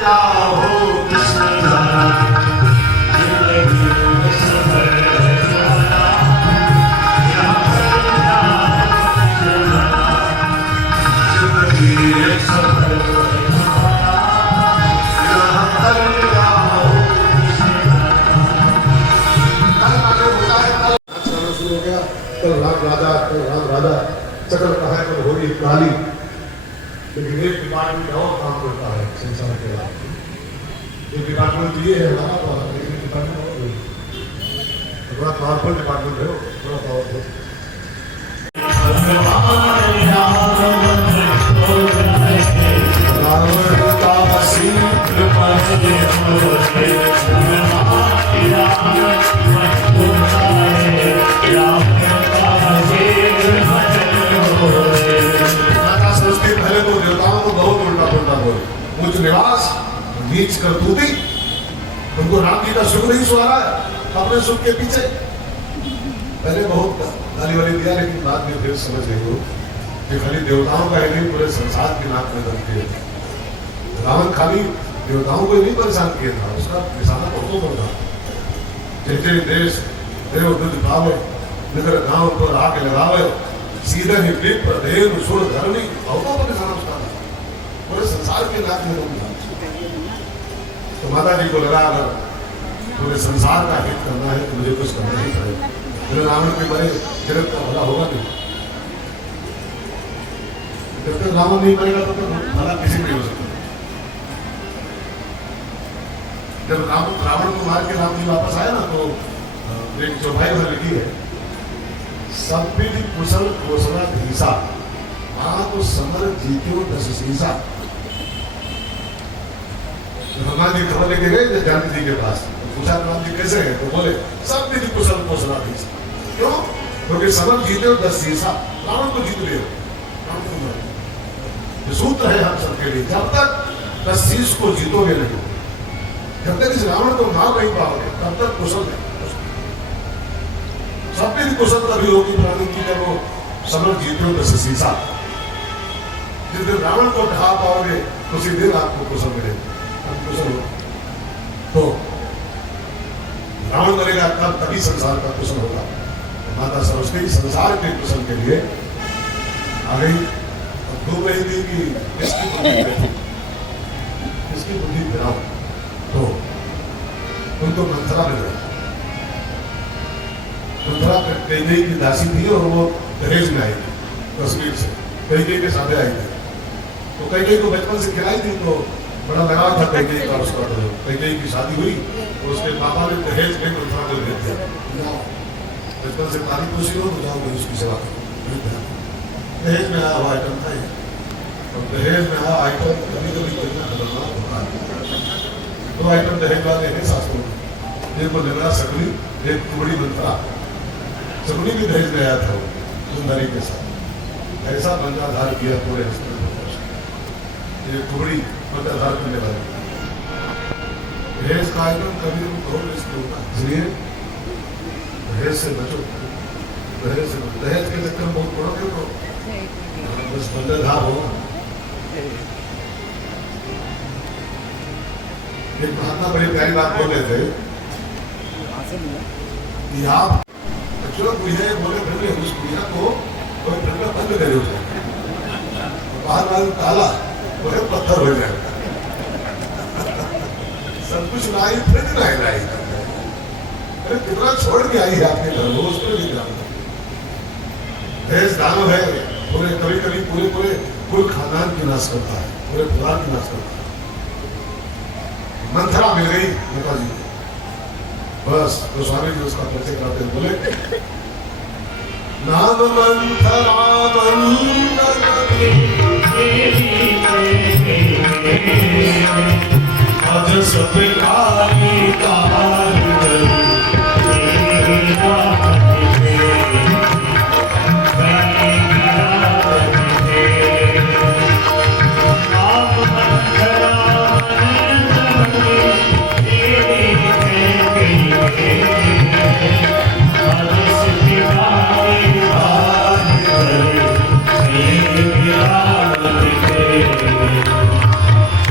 क्या हो कृष्ण जाना, जिंदगी में सफर जाना, यहाँ पर क्या हो कृष्ण जाना, जिंदगी में सफर जाना, यहाँ पर क्या हो कृष्ण जाना। शुरू हो गया, कल राम राजा सकल कहा कल होगी काली, लेकिन एक डिपार्टमेंट और काम करता है संसार के बाद। जो डिपार्टमेंट ये है हमारा तो, लेकिन डिपार्टमेंट और थोड़ा पावरफुल डिपार्टमेंट है, थोड़ा पावरफुल। पहले तो देवताओं को बहुत उल्टा पुल्टा बोले, उच्च निवास नीच करतूती, उनको राम जी का सुख नहीं सुहारा है अपने सुख के पीछे। पहले बहुत गाली वाली दिया, लेकिन बाद में फिर समझ गई हो कि खाली देवताओं का ही नहीं, पूरे संसार की नाक में दम किए थे। रावण खाली देवताओं को ही नहीं परेशान किया था, उसका निशाना बहुतों पर था। जैसे देश देव दुध पावे, निगर गांव पर आके लगावे, सीधे ही विप्र देव सुर धर्मी, बहुतों पर निशाना उसका था, पूरे संसार के नाक में दम था। तो माता जी को लगा अगर पूरे संसार का हित करना है तो मुझे कुछ करना ही पड़ेगा, मेरे रावण के बड़े जगत का भला होगा नहीं। जब तक रावण नहीं मरेगा तब तक भला किसी नहीं हो सकता। जब रावण को मार के राम जी वापस आए ना, तो एक चौपाई में लिखी है, सब विधि कुशल कोसला धीसा, वहां तो समर जीत्यो दस शीसा। हनुमान जी खबर लेके गए जानकी जी के पास, तो पूछा राम जी कैसे है, तो बोले सब विधि कुशल कोसला धीसा। क्यों? क्योंकि समर जीते 10 शीसा, रावण को जीत लिया। ये सूत्र है हम सबके लिए, जब तक 10 शीश को जीतोगे नहीं, जब तक इस रावण को मार नहीं पाओगे, तब तक कुशल नहीं। सब भी कुशल तभी होगी प्राणी की जब वो समर जीतो 10 शीसा। जिस दिन रावण को ढहा पाओगे उसी दिन आपको कुशल मिलेगा। हम कुशल हो तो रावण मरेगा तब तभी संसार का कुशल होगा। माता सरस्वती संसार के कुशल के लिए आ गई, घूम रही थी कि इसकी बुद्धि गिराओ, तो उनको मंथरा मिल गई। मंथरा कैकेयी की दासी थी और वो दहेज में आई थी कश्मीर से, कैकेयी के साथ आई थी। तो कैकेयी को बचपन से खिलाई थी, तो बड़ा लगाव था कैकेयी का उसका। कैकेयी की शादी हुई तो उसके पापा ने दहेज में मंथरा को भेज दिया, बचपन से पाली पोसी हो तो जाओगे उसकी सेवा करो। दहेज में आया हुआ आइटम था ये, और दहेज में आया आइटम कभी कभी कितना खतरनाक होता है। 2 आइटम दहेज वाले हैं शास्त्रों में, एक को लगा सकली, एक कुबड़ी मंथरा। सकली भी दहेज में आया था वो सुंदरी के साथ, ऐसा बंधाधार किया पूरे ये कुबड़ी बंधाधार करने वाले। दहेज का आइटम कभी बहुत रिस्क होता है, इसलिए दहेज से बचो, दहेज के चक्कर में बहुत पड़ोगे तो बस बंधाधार होगा। एक महात्मा बड़ी प्यारी बात बोल रहे थे कि आप जो बुढ़िया बोले ढंगे उस बुढ़िया को कोई ढंगा बंद करे, बाहर ताला वो पत्थर हो जाएगा। सब कुछ लाई फिर लाई अरे कितना छोड़ के आई है आपके घर में, उस पर भी ध्यान दो। दहेज दानव है, पूरे कभी कभी पूरे कुल खानदान की नाश करता है, पूरे परिवार की नाश करता है। मंथरा मिल गई माता जी, बस तो स्वामी जी उसका परिचय कराते बोले नाम मंथरा आज सब काली काल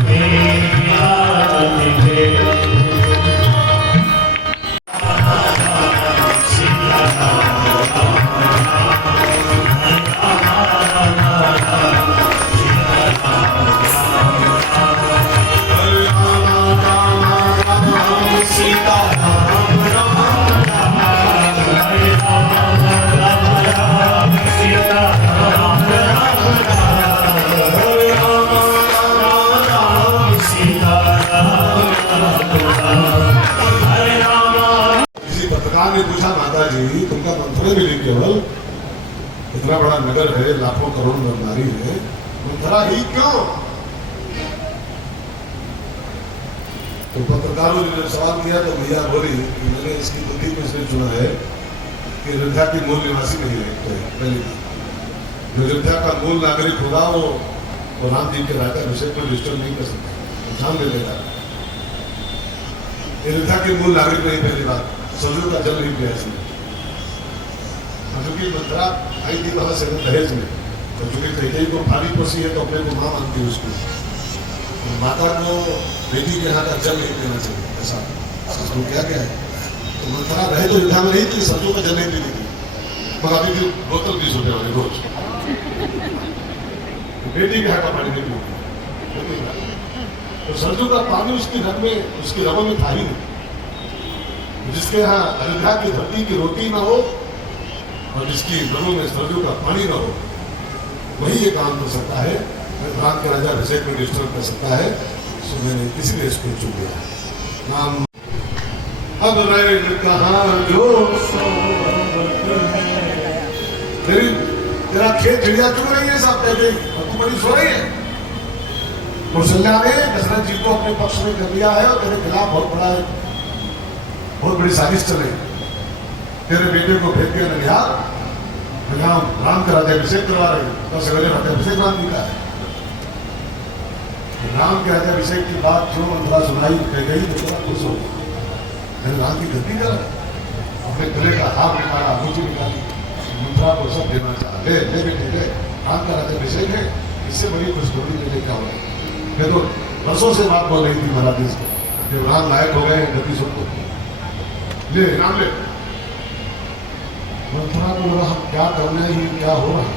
Yeah. किसी पत्रकार ने पूछा, माता जी तुमका मंथरा भी नहीं केवल, इतना बड़ा नगर है, लाखों करोड़ नारी है, मंथरा ही क्यों? तो पत्रकारों ने जब सवाल किया तो भैया बोली कि मैंने इसकी बुद्धि को इसलिए चुना है कि अयोध्या की मूल निवासी नहीं है। तो पहली बात, जो अयोध्या का मूल नागरिक होगा वो राम जी के राज्य अभिषेक में डिस्टर्ब नहीं कर सकता, ध्यान दे देगा। अयोध्या के मूल नागरिक नहीं, पहली बात, सरजू का जल नहीं पिया इसने। क्योंकि मंत्रा आई थी वहां से दहेज में, तो चूंकि कैकेयी को पानी पोसी है तो अपने को मां मानती है उसको, माता को बेटी के यहाँ का जल नहीं पीना चाहिए, ऐसा शास्त्रों क्या क्या है। तो मंथरा रहे तो युद्धा में रही थी, सरसों का जल नहीं पीती थी, मगर अभी भी बोतल 20 रुपये वाली रोज, बेटी के यहाँ का पानी नहीं पीती। तो सरसों का पानी उसकी रग में, उसकी रगों में था ही नहीं। जिसके यहाँ अयोध्या की धरती की रोटी ना हो और जिसकी रगों में सरसों का पानी ना हो, वही ये काम कर सकता है, राम के राजा अभिषेक में डिस्टर्ब कर सकता है। सो मैंने इसलिए इसको चुन लिया नाम। अब रैन कहाँ जो तेरा खेत चिड़िया चुन रही है, सब कहते और तू बड़ी सो रही है। कौशल्या ने दशरथ जी को अपने पक्ष में कर लिया है और तेरे खिलाफ बहुत बड़ी साजिश चले। तेरे बेटे को भेज दिया ननिहाल, राम का राज्य अभिषेक करवा रहे, तो सवेरे राज्य अभिषेक राम जी का है। राम के राज्य अभिषेक की बात जो मंत्रा सुनाई कह गई तो बड़ा खुश हो गया। राम की गलती कर अपने गले का हाथ निकाला, अंगूठी निकाली, मंत्रा को सब देना चाहा, ले ले बेटे ले, राम का राज्य अभिषेक है, इससे बड़ी खुशखबरी लेने क्या हो। मैं तो वर्षों से बात बोल रही थी महाराज जी को, जब राम लायक हो गए गति सबको ले राम ले। मंथरा को बोला हम क्या करना है, ये क्या हो रहा है।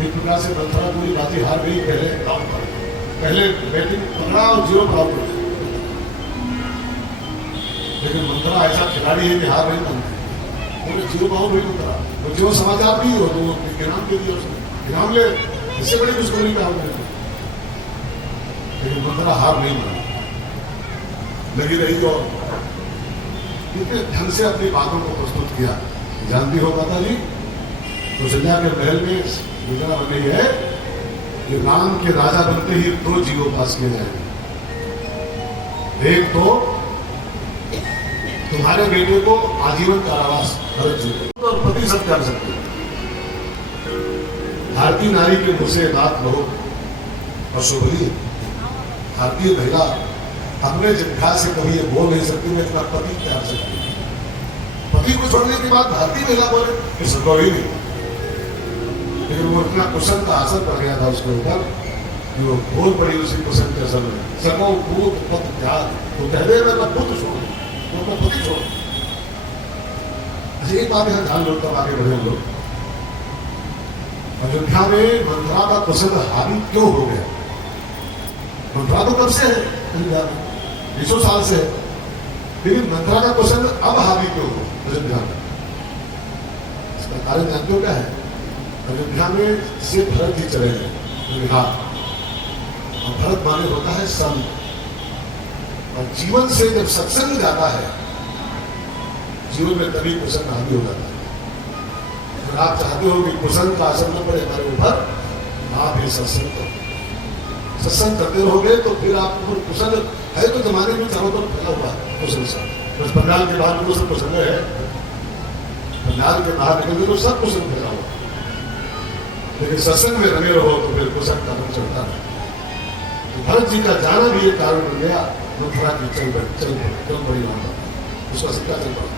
एक प्रकार से मंथरा पूरी बातें हार गई। पहले बैटिंग 15 और 0 पर आउट, लेकिन मंथरा ऐसा खिलाड़ी है कि हार नहीं मानती। बोले 0 पर आउट हुई मंथरा, वो जो समाचार भी हो तो इनाम दे दिया उसने, इनाम ले, इससे बड़ी खुशखबरी का आउट। लेकिन मंथरा हार नहीं मानी, लगी रही और कितने ढंग से अपनी बातों को प्रस्तुत किया। जानती हो माता जी, कौशल्या के महल में योजना बन गई है कि राम के राजा बनते ही 2 जीवों पास किए जाएंगे। एक तो तुम्हारे बेटे को आजीवन कारावास, भरत जी को पति सब कर सकते। भारतीय नारी के मुंह से बात बहुत अशोभनीय। भारतीय महिला अपने जिह्वा से कभी ये बोल नहीं सकती मैं इतना पति त्याग सकती। पति को छोड़ने के बाद भारतीय महिला बोले ये संभव ही नहीं। लेकिन वो इतना कुशन का असर पड़ गया था उसके ऊपर कि वो बोल पड़ी उसी कुशन के असर में। सको पूत पत त्याग, तो कह दे मैं पुत्र छोड़, तो मैं पति छोड़। एक बात यहाँ ध्यान दो, तब आगे बढ़े लोग। अयोध्या में मंथरा का कुशन हावी क्यों हो गया? मंथरा तो कब से है अयोध्या में, 200 साल से है, लेकिन मंथरा का क्वेश्चन अब हावी क्यों हो अयोध्या में? इसका कारण जानते हो क्या है? अयोध्या में से भरत ही चले गए, और भरत माने होता है संत, और जीवन से जब सत्संग जाता है जीवन में तभी क्वेश्चन हावी हो जाता है। अगर आप चाहते हो कि क्वेश्चन का असर न पड़े हमारे ऊपर, आप ये सत्संग करो। सत्संग करते रहोगे तो फिर आपको कुशल है, तो जमाने में चारों तरफ फैला हुआ है कुशल सब। बस पंडाल के बाहर तो सब कुशल है, पंडाल के बाहर निकलते तो सब कुशल फैला हुआ। लेकिन सत्संग में रमे रहो तो फिर कुशल का नाम चलता है। तो भरत जी का जाना भी एक कारण बन गया। मंथरा की चल पड़ी वहां पर, उसका सिक्का चल पड़ा,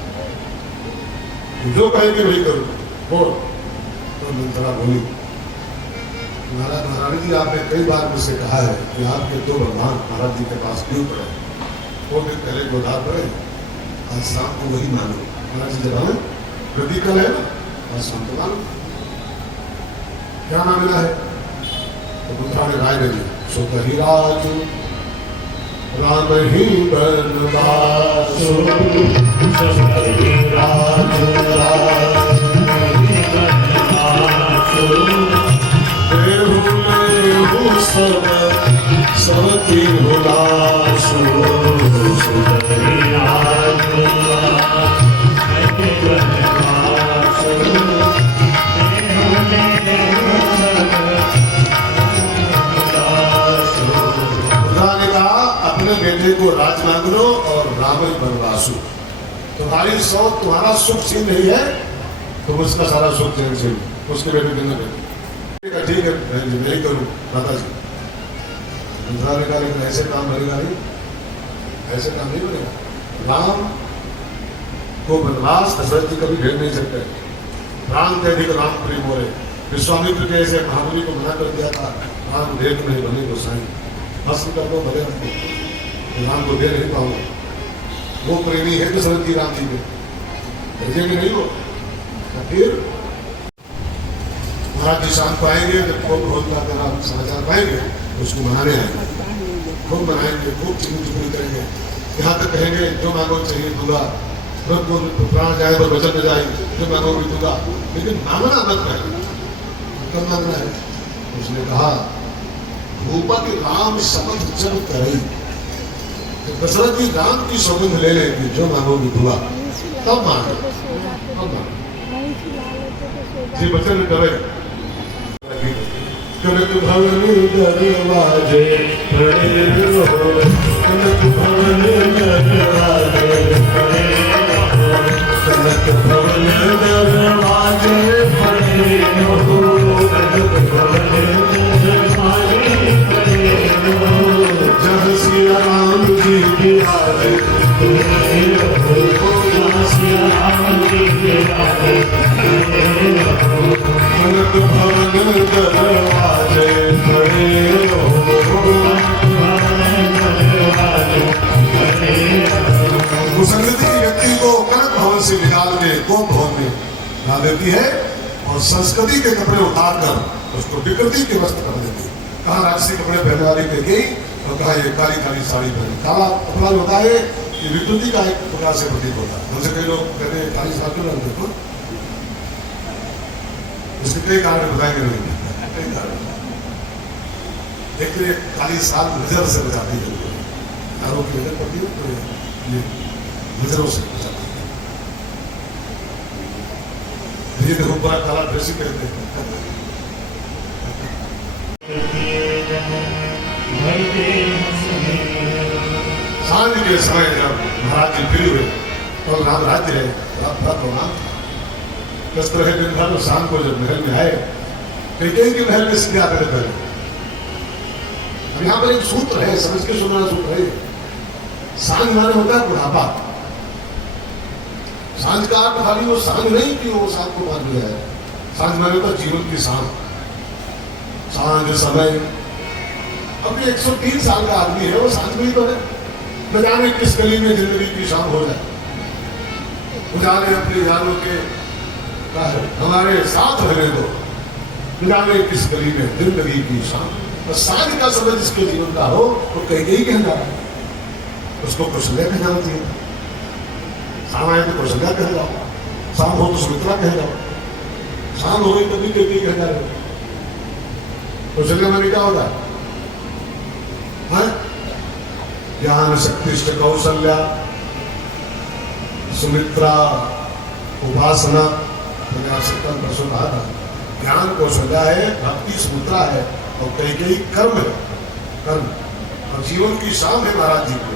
जो कहेंगे वही करूंगा बोल। तो मंथरा बोली, महाराज महारानी जी आपने कई बार मुझसे कहा है कि आपके 2 वरदान महाराज जी के पास क्यों पड़े, 2 दिन पहले गोदार पड़े, आज शाम को वही मानो। महाराज जी जब आए प्रति कल है ना, आज शाम को मानो। क्या नाम मिला है? तो मंथरा ने राय दे दी, सो कही राज राम ही बनवासो, राज सब सवती हुलासु सुधरी आत्मा बेटे को राज मांग लो और रावण बनवासु। तुम्हारी सौत तुम्हारा सुख छीन नहीं है, तुम उसका सारा सुख चैन छीन। उसके बेटे देने बेटे ठीक है मैं नहीं करूं माता जी। दूसरा ने कहा ऐसे काम बनेगा नहीं, ऐसे काम नहीं बनेगा। राम को वनवास दशरथ जी कभी भेज नहीं सकते। राम के अधिक राम प्रेम हो रहे। विश्वामित्र के ऐसे महामुनि को मना कर दिया था, राम देख नहीं बने गोसाई हस्त कर दो भले हमको, राम को दे नहीं पाऊंगा। वो प्रेमी है दशरथ जी राम जी के, भेजेंगे नहीं वो। फिर महाराज जी शाम को आएंगे, जब खूब होता तेरा समाचार पाएंगे उसको मनाने आएंगे, खूब मनाएंगे, खूब चिन्ह चुपड़ी करेंगे। यहाँ तक कहेंगे जो मांगो चाहिए दूंगा, प्राण जाए पर वचन में जाए, जो मांगो भी दूंगा, लेकिन मांगना मत कहे। कब मांगना है? उसने कहा भूपति राम शपथ जब करे, तो दशरथ जी राम की सौगंध ले लेंगे जो मांगोगी दूंगा, तब मांगो, तब मांगो। जी वचन करे कनक भवन दरवाजे खड़े रहो, कनक भवन दरवाजे खड़े रहो, कनक भवन दरवाजे खड़े रहो, कनक भवन दरवाजे खड़े रहो। जहाँ सिया राम जी की आगे खड़े रहो, जहाँ सिया राम जी की आगे खड़े रहो, कनक भवन दरवाजे खड़े रहो, कुसंगति व्यक्ति को कनक भवन से निकाल के गोप भवन में डाल देती है और संस्कृति के कपड़े उतार कर उसको विकृति के वस्त्र पहन देती है। कहा राजसी कपड़े पहने वाली पे गई और कहा ये काली काली साड़ी पहने। काला कपड़ा होता है ये विकृति का एक प्रकार से प्रतीक होता है। उनसे कई लोग कहते हैं काली साड़ी क्यों पहनते हो, उसके कई कारण बताएंगे नहीं, कई कारण। एक तो ये काली साल नजर से बचाती है, यारों की नजर पड़ती है तो ये नजरों से बचाती है। ये देखो बड़ा काला ड्रेस कहते हैं। सांझ के समय जब महाराज जी फ्री हुए तो राम राज्य है, रात होना किस तरह दिन था। तो शाम को जब महल में आए, कई के महल में सीधे आकर पहले अब यहाँ पर एक सूत्र है, समझ के सुनना सूत्र है। सांझ माने होता है बुढ़ापा। सांझ का अर्थ खाली वो सांझ नहीं कि वो सांझ को मान लिया है। सांझ माने होता जीवन की सांझ, सांझ समय। अब 103 साल का आदमी है, वो सांझ में ही तो है। न जाने किस गली में जिंदगी की शाम हो जाए, न जाने अपने यारों के हमारे साथ रहने दो, न जाने किस गली में जिंदगी की शाम। और सांझ का समय जिसके जीवन का हो वो कहीं कहना है, उसको कौशल्या कहना चाहिए। शाम आए तो कौशल्या कह जाओ, शाम हो तो सुमित्रा कह जाओ, शाम हो गई तभी कहीं कह जाओ। कौशल्या माने क्या होगा? ज्ञान शक्तिष्ठ कौशल्या सुमित्रा उपासना ज्ञान कौशल्या है, भक्ति सुमित्रा है और कई कर्म है, कर्म और जीवन की शाम है महाराज जी को।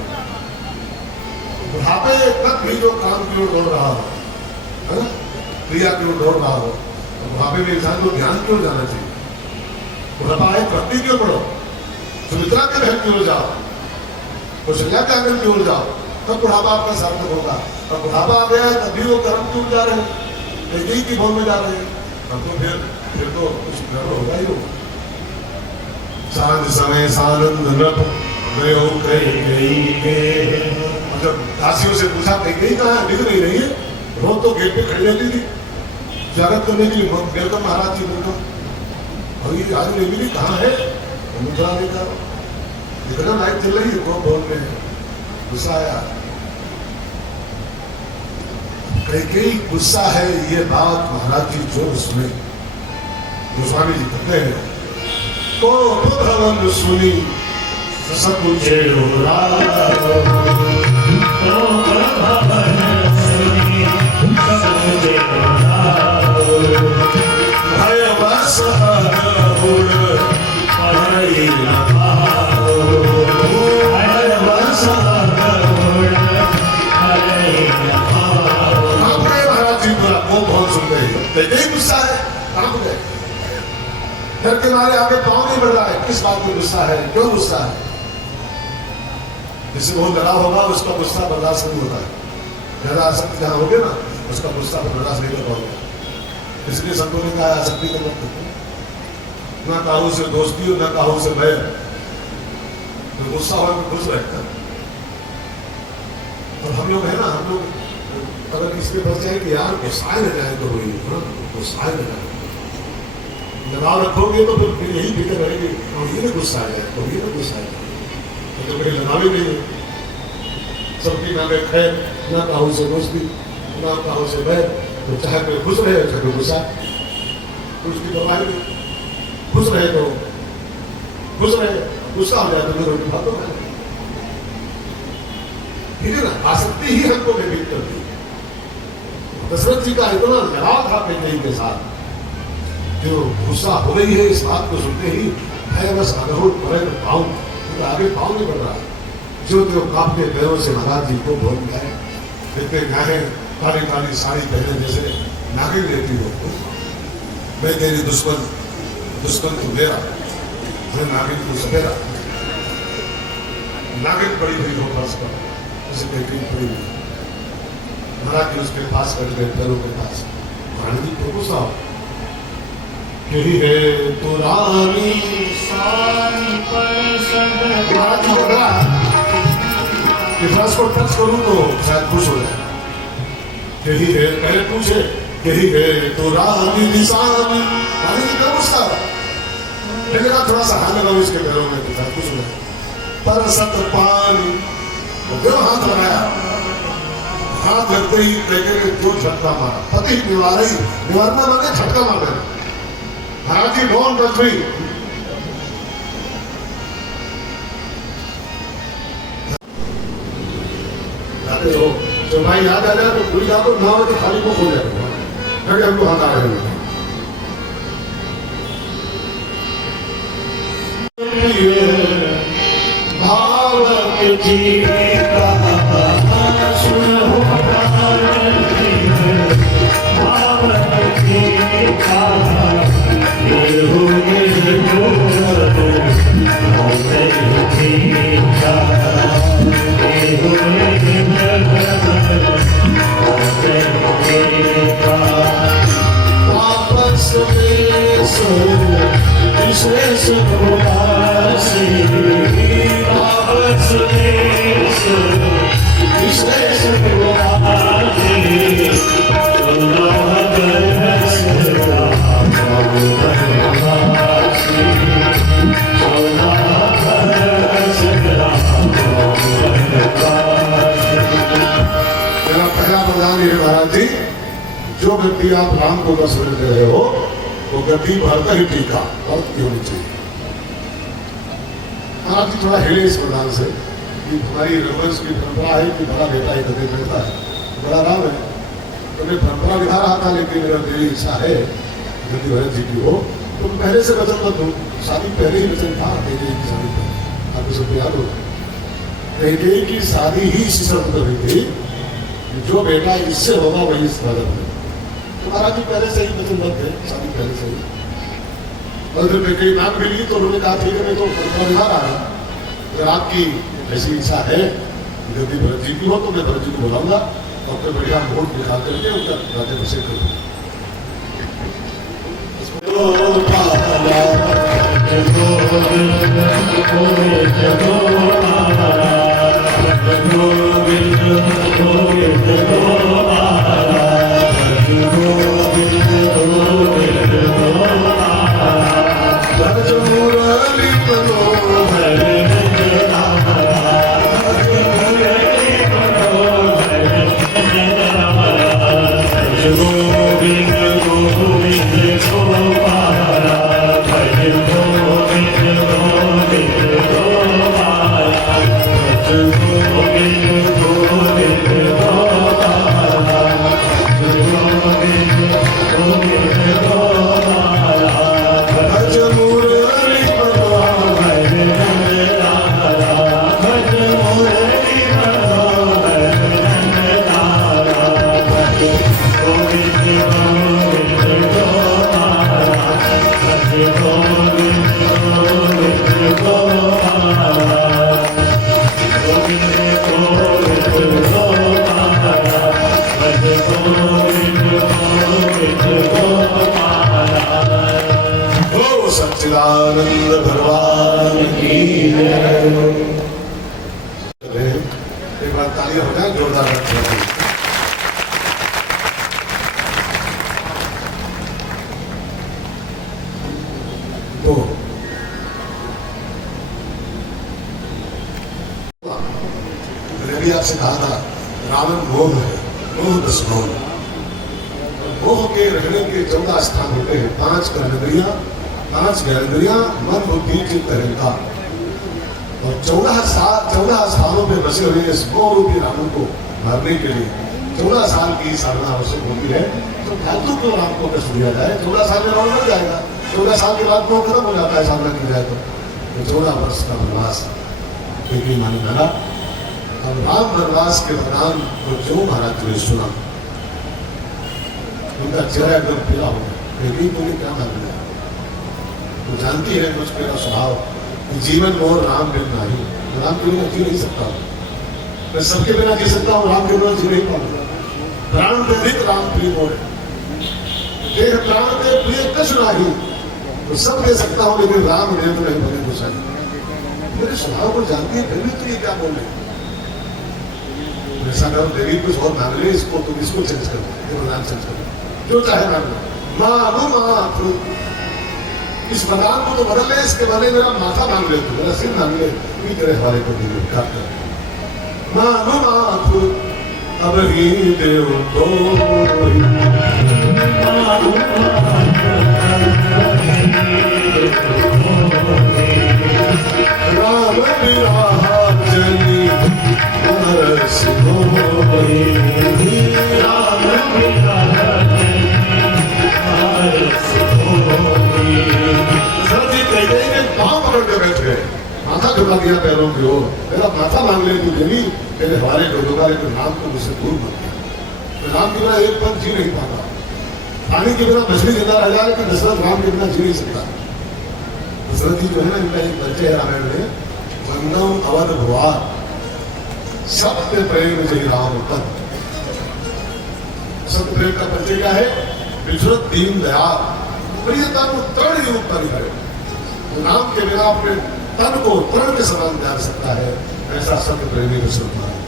बुढ़ापे तक भी जो काम की ओर दौड़ रहा हो, है ना, क्रिया की ओर दौड़ रहा हो, तो बुढ़ापे में इंसान को ध्यान क्यों जाना चाहिए? बुढ़ापा है भक्ति क्यों पढ़ो, सुमित्रा के महल की ओर जाओ, कौशल्या के आंगन की ओर जाओ, तब बुढ़ापा आपका सार्थक होगा। और बुढ़ापा आ गया तभी वो कर्म की ओर जा रहे हैं, कई की भवन में जा रहे हैं, तब तो फिर तो कुछ गर्व होगा ही होगा। सांझ समय सानंद नभ गयो कई के। जब दासियों से पूछा कहीं कहाँ है, दिख नहीं रही है, रोज तो गेट पे खड़ी रहती थी स्वागत करने के लिए, वेलकम महाराज जी वेलकम। और ये आज नहीं मिली, कहाँ है? मुद्रा नहीं था, इतना लाइट चल रही है, वो बोल में गुस्सा आया। कई गुस्सा है, ये बात महाराज जी जो सुने, गोस्वामी जी कहते हैं, को भवन सुनी सकुचे भय बस लेकिन गुस्सा है, कहां गए? घर के मारे आगे पांव नहीं बढ़ रहा है। किस बात में गुस्सा है? क्यों गुस्सा है? जिसे वो लड़ा होगा उसका गुस्सा बर्दाश्त नहीं होता है। ज्यादा आसक्ति जहां होगी ना उसका गुस्सा बर्दाश्त नहीं कर पाओगे। इसलिए संतों ने कहा आसक्ति कर मत करो, ना काहू से दोस्ती हो ना काहू से बैर। तो गुस्सा हो तो खुश रहता। और हम लोग है ना, हम लोग अगर इसके बच जाए कि यार गुस्साए न जाए तो वही गुस्साए न जाए, दबाव रखोगे तो फिर यही फिक्र रहेगी और ये गुस्सा आ जाए तो ये ना गुस्सा आ जाए। तो मेरे लगावे नहीं है सबकी ना में खैर, ना काहू से दोस्ती ना काहू से बैर। तो चाहे कोई खुश रहे चाहे कोई गुस्सा, तो उसकी परवाह नहीं। खुश रहे तो खुश रहे, गुस्सा हो जाए तो फिर रोटी भागो है। ठीक है ना, आसक्ति ही हमको व्यतीत करती है। दशरथ जी का इतना लगाव था कैकेयी के साथ, जो गुस्सा हो गई है इस बात को सुनते ही है बस अनहोट पड़े पाँव, आगे पाँव नहीं बढ़ रहा। जो कांपते पैरों से महाराज जी को बोल गए, इतने गाहे काली काली साड़ी पहने जैसे नागिन लेती हो। मैं तेरी दुश्मन, दुश्मन तू मेरा, मैं नागिन तू सपेरा। नागिन पड़ी हुई हो पास पर, जैसे कैकेयी पड़ी हुई महाराज जी उसके पास कर गए, पैरों के पास। महाराज जी को गुस्सा हो, यही है तो रानी सारी पर महाराज जी को डरा कि फर्श को टच करूं तो शायद खुश हो जाए। यही है, पहले पूछे यही है तो रानी निशानी। रानी जी का गुस्सा मैंने कहा थोड़ा सा हाथ लगाओ इसके पैरों में तो शायद खुश हो जाए। पर सत पानी क्यों हाथ लगाया? हाथ लगते ही कैकेयी ने दो झटका मारा। पति निवारना मांगे, झटका मारे। महाराज जी डोंट टच मी। जाते हो जब भाई याद आ जाए तो भूल जाओ, ना हो तो खाली मुख हो जाएगा। हमको हाथ आ रहे हैं भावक जी का सुनो जो व्यक्ति आप राम को दर्शन दे रहे हो वो गति भरकर ही टीका अर्थ की होनी चाहिए। महाराज जी थोड़ा हिले इस प्रधान से कि हमारी रघुवंश की परंपरा है कि बड़ा बेटा ही गति करता है, बड़ा राम है। तो मैं परंपरा दिखा रहा था, लेकिन मेरा मेरी इच्छा है गति भरत जी की हो। तो पहले से वचन मत दो, शादी पहले ही वचन था कैकेयी की शादी पर, आपको सबको याद होगा। कैकेयी की शादी ही इसी शर्त पर हुई थी, जो बेटा इससे होगा वही इस भरत में। महाराज जी पहले से ही वचन मत थे, शादी पहले से ही। और फिर कैकेयी नाम भी ली तो उन्होंने कहा ठीक है मैं तो परंपरा दिखा रहा हूँ, अगर आपकी ऐसी इच्छा है यदि भरत जी की हो तो मैं भरत जी को बुलाऊंगा और फिर बढ़िया वोट दिखा करके उनका राज्याभिषेक करूंगा। सच्चिदानंद भगवान की जय। एक बार तालियां हो जाए जोरदार बच्चों की। तो मैंने भी आपसे कहा था रावण मोह है, मोह दस मोह। मोह के रहने के 14 स्थान होते हैं, 5 कर्मेंद्रियां, 5 ज्ञानेंद्रियां, मन बुद्धि चित्त अहंकार। और 14 स्थानों पे बसे हुए इस मोह रूपी रावण को मारने के लिए 14 साल की साधना आवश्यक होती है। तो फालतू क्यों राम को कष्ट दिया जाए? 14 साल में रावण मर जाएगा, 14 साल के बाद मोह खत्म हो जाता है साधना की जाए तो। 14 वर्ष का वनवास देखिए मानी डाला। अब राम वनवास के दौरान वो जो महाराज ने सुना, उनका चेहरा एकदम पीला हो गया। देखिए तुमने क्या मान लिया? तो जानती है मुझ मेरा स्वभाव, जीवन मोर राम बिन नहीं, राम के बिना जी नहीं सकता हूँ। मैं सबके बिना जी सकता हूँ, राम के बिना जी नहीं पाऊंगा। प्राण पे अधिक राम प्रिय मोर है, देह प्राण पे प्रिय कछु नहीं। तो सब दे सकता हूँ लेकिन राम ने तो नहीं बने गोसाई। मेरे स्वभाव को जानती है फिर भी तो ये क्या बोल रहे? ऐसा करो देवी कुछ और मांग ले, इसको तुम इसको चेंज कर दो, वरदान चेंज कर दो, जो चाहे मांग लो। मानो मात्र इस वरदान को तो बदल ले, इसके बदले मेरा माथा मांग ले, मेरा सिर मांग ले, तेरे हवाले को दे काट कर। मानो मात्र अब ही देव तो राम विराहा जनी हरस होई, राम विराहा हरस होई। सती कह गई कि पांव पकड़ के बैठे, माथा झुका दिया पैरों की ओर। मेरा माथा मांग ले तू देवी, मेरे हवाले कर दूंगा, लेकिन राम को मुझसे दूर मत कर। राम के बिना एक पल जी नहीं पाता। पानी के बिना मछली जिंदा रह जाए, लेकिन दशरथ राम के बिना जी नहीं सकता। दशरथ जी जो है ना, इनका एक परिचय है रामायण में, वंदम अवध भुआर सत्य प्रेम जय राम तन। सत्य प्रेम का परिचय क्या है? विश्वत दीन दयाल, प्रियतम तृण योग परिहर। राम के बिना अपने तन को तृण के समान जान सकता है, ऐसा सत्य प्रेमी दशरथ महाराज।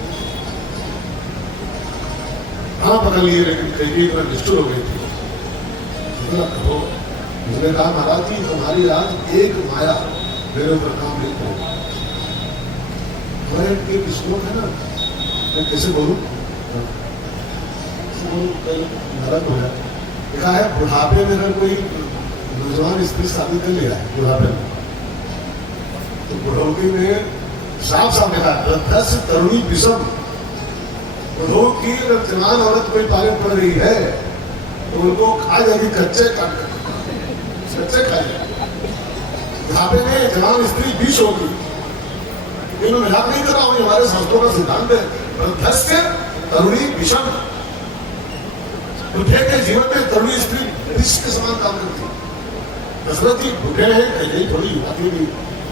हाँ पकड़ लिए, लेकिन कई निष्ठुर हो गई थी। उसने कहा महाराज जी तुम्हारी आज एक माया मेरे ऊपर काम नहीं करेगी। एक श्लोक है ना, मैं कैसे बोलूं? नाराज हो गया। लिखा है बुढ़ापे में अगर कोई नौजवान स्त्री शादी कर लिया है बुढ़ापे में, तो बुढ़ौती में साफ साफ लिखा है वृद्धस्य तरुणी विषम। बुढ़ों की अगर जवान औरत कोई पाले पड़ रही है तो उनको खा जाएगी कच्चे काट कर, कच्चे खाएगी। बुढ़ापे में जवान स्त्री विष होगी। इन्होंने मजाक नहीं कर रहा हूं, हमारे शास्त्रों का सिद्धांत है वृद्धस्य तरुणी विषम। बुढ़े के जीवन में तरुणी स्त्री विष के समान काम करती है। दशरथ जी बुढ़े हैं, कहीं थोड़ी युवा की भी,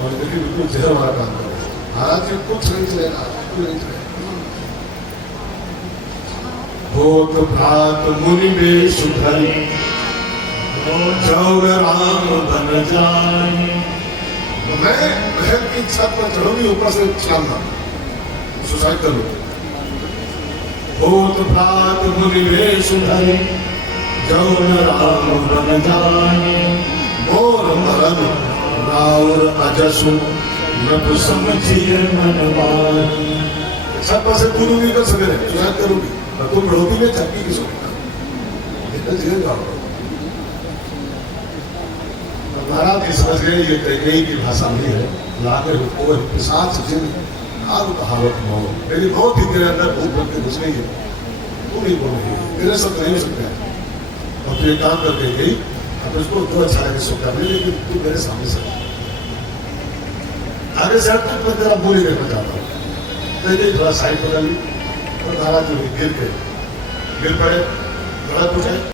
और देखिए बिल्कुल जहर वाला काम कर रहे हैं। महाराज जी कुछ नहीं चलेगा, कुछ नहीं चलेगा। भूत भ्रात मुनि वेश धरि जौर राम बन जाए। मैं महल की छत पर चढ़ूंगी, ऊपर से छलांगा, सुसाइड कर लूंगी। भूत भ्रात मुनि वेश धरि जौर राम बन जाए। मोर मरन राउर अजसु नभ समझिए मनवान। छत पर से कूदूंगी, नहीं कर सके, सुसाइड करूंगी। तुम बढ़ोती में चक्की की सोचना जेल जाओ। महाराज जी समझ गए ये कैकेयी की भाषा नहीं है, लागे को पिशाच जिन हाल कहावत हो, मेरी मौत ही तेरे अंदर भूत बन के घुस गई है, तू नहीं बोल रही है, तेरे सब नहीं हो सकता है। और तू ये काम करके गई, अब उसको तो अच्छा लगे सुख करने, लेकिन तू मेरे सामने से आगे से हट, मैं तेरा बोली देखना चाहता हूँ। तो ये थोड़ा साइड बदल ली और महाराज जो गिर पड़े, थोड़ा कुछ है